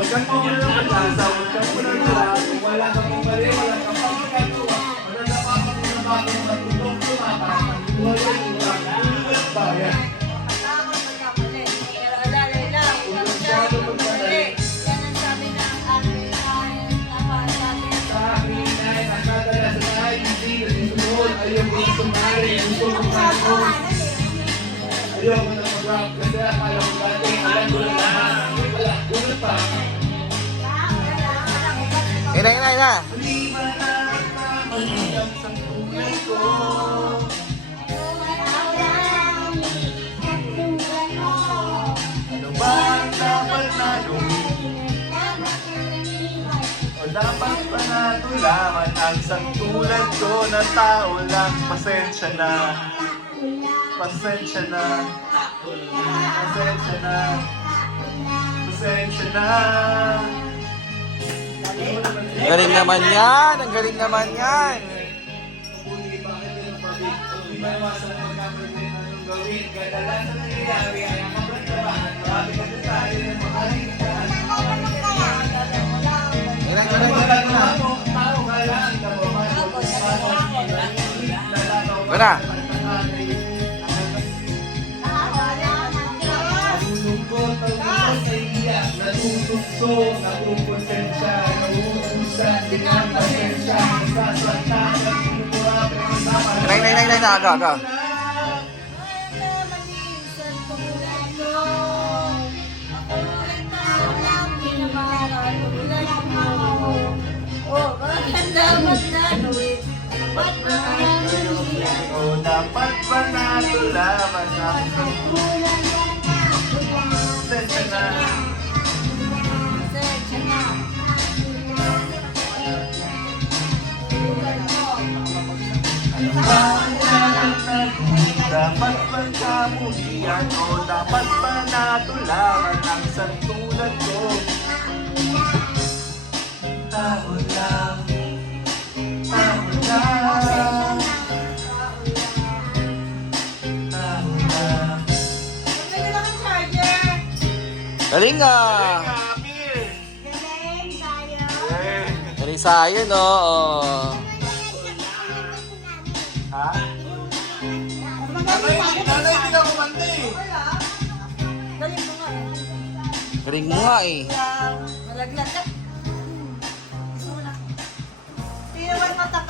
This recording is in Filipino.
Huwag kang mawala ng pag-asa, huwag kang mawala. Kung wala kang mawala, wala kang pagkakagawa. Mananapa ka muna bago matutong tumakas. Wala yung walang bayan. Takot magkamali. Pero alalay lang, huwag siya magkamali. Yan ang sabi ng aking kain. Tama sa akin. Sa akin ay nakadalasan ay hindi nasusunod. Ayaw ko na sumari, gusto ko kanon. Ayaw ko na mag-rap kasi akala ko dati, alam ko na lahat. Wala, wala pa. Ina. Maliban na ang sa tunay ko. Ano ba ang dapat na gawin? O dapat pa na tulaman ang isang tulad ko na tao lang. Pasensya na. Pasensya na. Pasensya na. Pasensya na. Galing naman yan. Ang galing naman yan. Mabuti bakit pinagpabig? Hindi maiwasan ang magkamali ng anong gawin. Kadalasan ang nangyayari ay ang kabantabahan. Marami kasi tayo ng makaligtaan. Ina. Tao ka lang, kabaman. Wala. Nalulungkot, nalulungkot sa iyak. Natutugso, natuponsensya. Nauubusan, di na pasensya. Nasasakta, nagpupura, pero tama. Ina. Aga. O dapat ba na tulaman ang pasensya na? Ano ba ang dapat na gawin? Dapat ba kamuhian o dapat ba na tulaman ang isang tulad ko? Tao lang, tao lang, tao lang. Galing nga. Galing sa'yo, no? Oh. Ha? Nanay, hindi na kumanta eh. Galing mo nga eh. Malaglag ka. Gusto mo na. Tinawan mata ka.